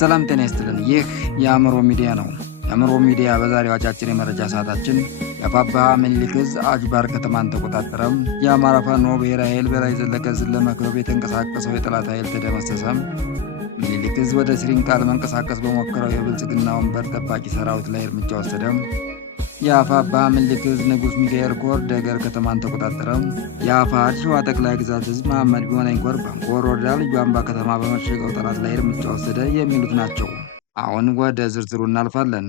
ሰላም ጤና ይስጥልን። ይህ የአእምሮ ሚዲያ ነው። የአእምሮ ሚዲያ በዛሬው አጫጭር የመረጃ ሰዓታችን የአፋብኃ ምኒልክ ዕዝ አጅባር ከተማን ተቆጣጠረም፣ የአማራ ፋኖ ብሔራዊ ኃይል በላይ ዘለቀ ዕዝን ለመክበብ የተንቀሳቀሰው የጠላት ኃይል ተደመሰሰም፣ ምኒልክ ዕዝ ወደ ስሪንቃ ለመንቀሳቀስ በሞከረው የብልጽግና ወንበር ጠባቂ ሰራዊት ላይ እርምጃ ወሰደም፣ የአፋብኃ ምኒልክ ዕዝ ንጉሥ ሚካኤል ኮር ደገር ከተማን ተቆጣጠረም፣ የአፋሕድ ሸዋ ጠቅላይ ግዛት ዕዝ መሐመድ ቢሆነኝ ኮር በአንኮር ወረዳ ልዩ አምባ ከተማ በመሸገው ጠላት ላይ እርምጃ ወሰደ የሚሉት ናቸው። አሁን ወደ ዝርዝሩ እናልፋለን።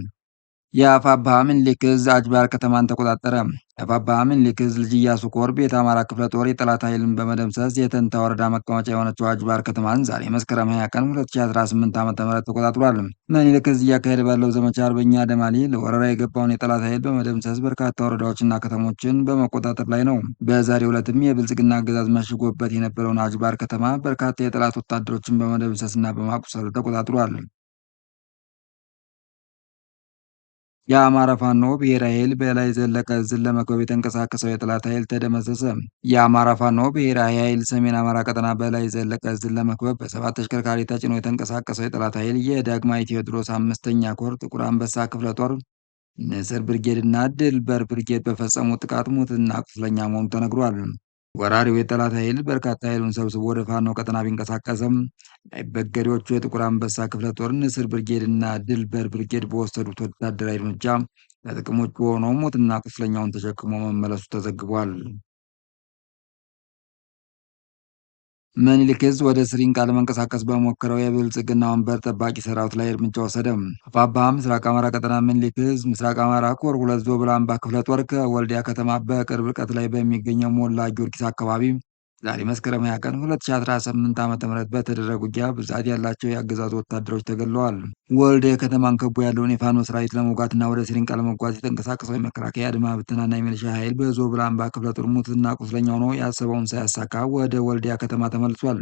የአፋብኃ ምኒልክ ዕዝ አጅባር ከተማን ተቆጣጠረ። የአፋብኃ ምኒልክ ዕዝ ልጅ ኢያሱ ኮር ቤተ አማራ ክፍለ ጦር የጠላት ኃይልን በመደምሰስ የተንታ ወረዳ መቀመጫ የሆነችው አጅባር ከተማን ዛሬ መስከረም 20 ቀን 2018 ዓ.ም ተቆጣጥሯል። ምኒልክ ዕዝ እያካሄደ ባለው ዘመቻ አርበኛ አደማሊ ለወረራ የገባውን የጠላት ኃይል በመደምሰስ በርካታ ወረዳዎችና ከተሞችን በመቆጣጠር ላይ ነው። በዛሬው ዕለትም የብልጽግና አገዛዝ መሽጎበት የነበረውን አጅባር ከተማ በርካታ የጠላት ወታደሮችን በመደምሰስና በማቁሰል ተቆጣጥሯል። የአማራ ፋኖ ብሔራዊ ኃይል በላይ ዘለቀ ዕዝን ለመክበብ የተንቀሳቀሰው የጠላት ኃይል ተደመሰሰ። የአማራ ፋኖ ብሔራዊ ኃይል ሰሜን አማራ ቀጠና በላይ ዘለቀ ዕዝን ለመክበብ በ7 ተሽከርካሪ ተጭኖ የተንቀሳቀሰው የጠላት ኃይል የዳግማዊ ቴዎድሮስ 5ኛ ኮር ጥቁር አንበሳ ክፍለ ጦር ንስር ብርጌድና ድልበር ብርጌድ በፈጸሙት ጥቃት ሙትና ቁስለኛ መሆኑ ተነግሯል። ወራሪው የጠላት ኃይል በርካታ ኃይሉን ሰብስቦ ወደ ፋኖ ቀጠና ቢንቀሳቀስም አይበገሬዎቹ የጥቁር አንበሳ ክፍለ ጦር ንስር ብርጌድና ድልበር ብርጌድ በወሰዱት ወታደራዊ እርምጃ ከጥቅም ውጭ ሆኖ ሞትና ቁስለኛውን ተሸክሞ መመለሱ ተዘግቧል። ምኒልክ ዕዝ ወደ ስሪንቃ ለመንቀሳቀስ በሞከረው የብልጽግና ወንበር ጠባቂ ሰራዊት ላይ እርምጃ ወሰደ። አፋብኃ ምስራቅ አማራ ቀጠና ምኒልክ ዕዝ ምስራቅ አማራ ኮር 2 ዞብል አምባ ክፍለ ጦር ከወልዲያ ከተማ በቅርብ ርቀት ላይ በሚገኘው ሞላ ጊዮርጊስ አካባቢ ዛሬ መስከረም 20 ቀን 2018 ዓ.ም በተደረገ ውጊያ ብዛት ያላቸው የአገዛዙ ወታደሮች ተገድለዋል። ወልዲያ ከተማን ከቦ ያለውን የፋኖ ሰራዊት ለመውጋትና ወደ ስሪንቃ ለመጓዝ የተንቀሳቀሰው የመከላከያ አድማ ብተናና የሚሊሻ ኃይል በዞብል አምባ ክፍለ ጦር ሙትና ቁስለኛ ሆኖ ያሰበውን ሳያሳካ ወደ ወልዲያ ከተማ ተመልሷል።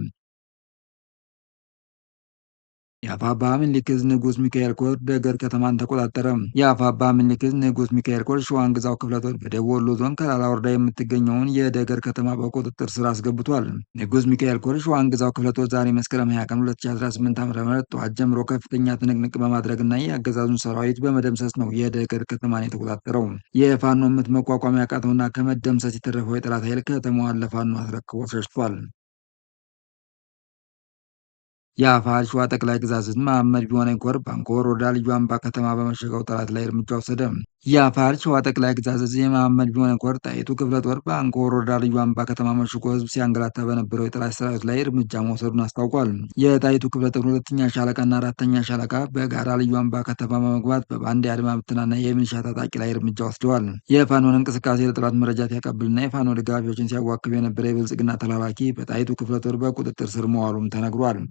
የአፋብኃ ምኒልክ ዕዝ ንጉሥ ሚካኤል ኮር ደገር ከተማን ተቆጣጠረ። የአፋብኃ ምኒልክ ዕዝ ንጉሥ ሚካኤል ኮር ሸዋን ግዛው ክፍለ ጦር በደቡብ ወሎ ዞን ከላላ ወረዳ የምትገኘውን የደገር ከተማ በቁጥጥር ስር አስገብቷል። ንጉሥ ሚካኤል ኮር ሸዋን ግዛው ክፍለ ጦር ዛሬ መስከረም 20 ቀን 2018 ዓ.ም ጠዋት ጀምሮ ከፍተኛ ትንቅንቅ በማድረግና የአገዛዙን ሰራዊት በመደምሰስ ነው የደገር ከተማን የተቆጣጠረው። የፋኖ ምት መቋቋም ያቃተውና ከመደምሰስ የተረፈው የጠላት ኃይል ከተማዋን ለፋኖ አስረክቦ ሸሽቷል። የአፋሕድ ሸዋ ጠቅላይ ግዛት ዕዝ መሐመድ ቢሆነኝ ኮር በአንኮር ወረዳ ልዩ አምባ ከተማ በመሸገው ጠላት ላይ እርምጃ ወሰደ። የአፋሕድ ሸዋ ጠቅላይ ግዛት ዕዝ የመሐመድ ቢሆነኝ ኮር ጣይቱ ክፍለ ጦር በአንኮር ወረዳ ልዩ አምባ ከተማ መሽጎ ህዝብ ሲያንገላታ በነበረው የጠላት ሰራዊት ላይ እርምጃ መውሰዱን አስታውቋል። የጣይቱ ክፍለ ጦር 2ኛ ሻለቃና 4ኛ ሻለቃ በጋራ ልዩ አምባ ከተማ በመግባት በባንዳ የአድማ ብተናና የሚሊሻ ታጣቂ ላይ እርምጃ ወስደዋል። የፋኖን እንቅስቃሴ ለጠላት መረጃ ሲያቀብልና የፋኖ ደጋፊዎችን ሲያዋክብ የነበረ የብልጽግና ተላላኪ በጣይቱ ክፍለ ጦር በቁጥጥር ስር መዋሉም ተነግሯል።